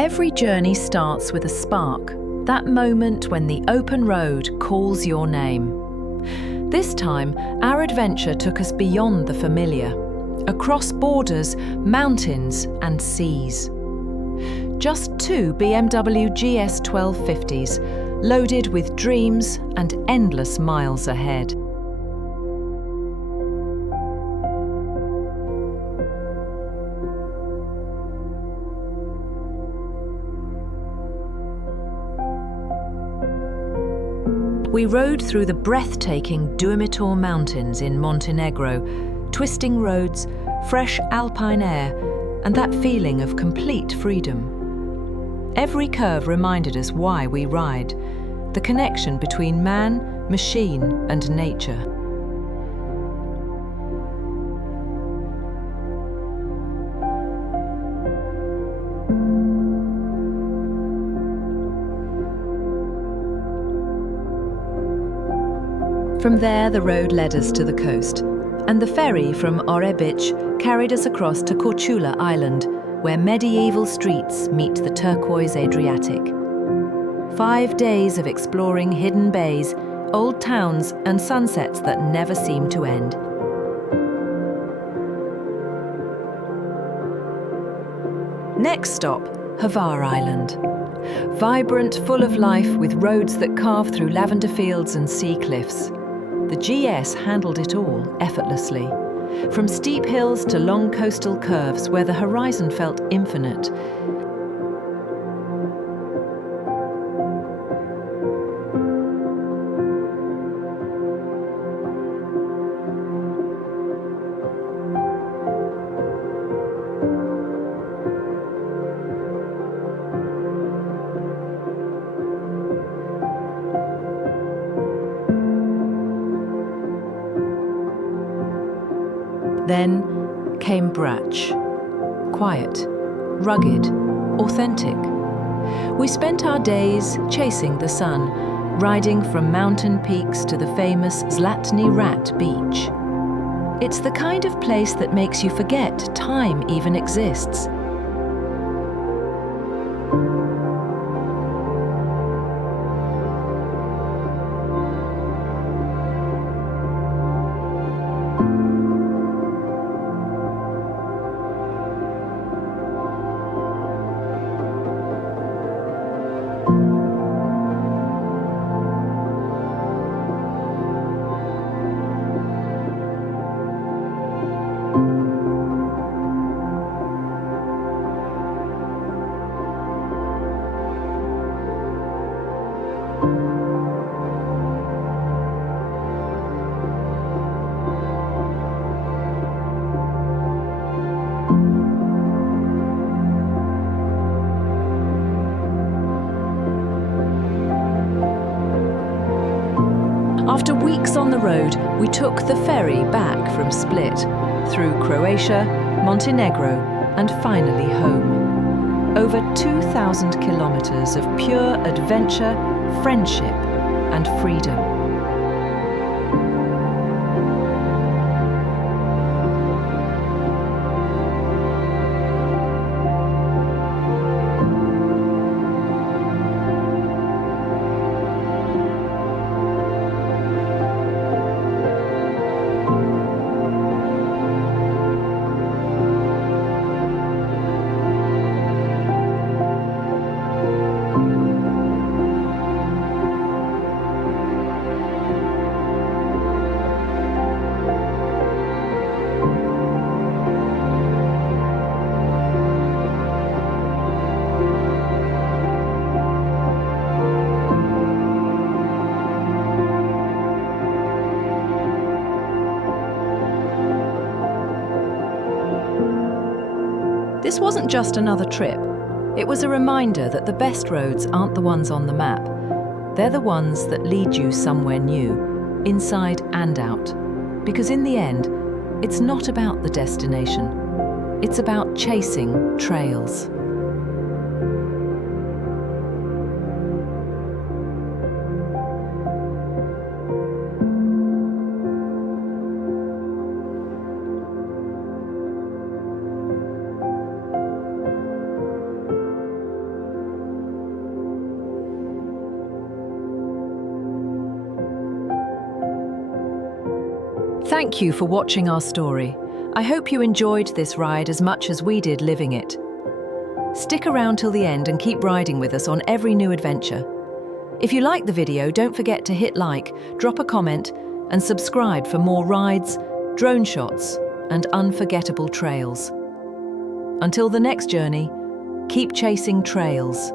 Every journey starts with a spark, that moment when the open road calls your name. This time, our adventure took us beyond the familiar, across borders, mountains and seas. Just 2 BMW GS 1250s, loaded with dreams and endless miles ahead. We rode through the breathtaking Durmitor Mountains in Montenegro, twisting roads, fresh alpine air, and that feeling of complete freedom. Every curve reminded us why we ride, the connection between man, machine, and nature. From there, the road led us to the coast, and the ferry from Orebić carried us across to Korčula Island, where medieval streets meet the turquoise Adriatic. 5 days of exploring hidden bays, old towns, and sunsets that never seem to end. Next stop, Hvar Island. Vibrant, full of life, with roads that carve through lavender fields and sea cliffs. The GS handled it all effortlessly, from steep hills to long coastal curves where the horizon felt infinite. Then came Brač. Quiet, rugged, authentic. We spent our days chasing the sun, riding from mountain peaks to the famous Zlatni Rat beach. It's the kind of place that makes you forget time even exists. After weeks on the road, we took the ferry back from Split, through Croatia, Montenegro, and finally home. Over 2,000 kilometers of pure adventure, friendship, and freedom. This wasn't just another trip. It was a reminder that the best roads aren't the ones on the map. They're the ones that lead you somewhere new, inside and out. Because in the end, it's not about the destination. It's about chasing trails. Thank you for watching our story. I hope you enjoyed this ride as much as we did living it. Stick around till the end and keep riding with us on every new adventure. If you liked the video, don't forget to hit like, drop a comment, and subscribe for more rides, drone shots, and unforgettable trails. Until the next journey, keep chasing trails.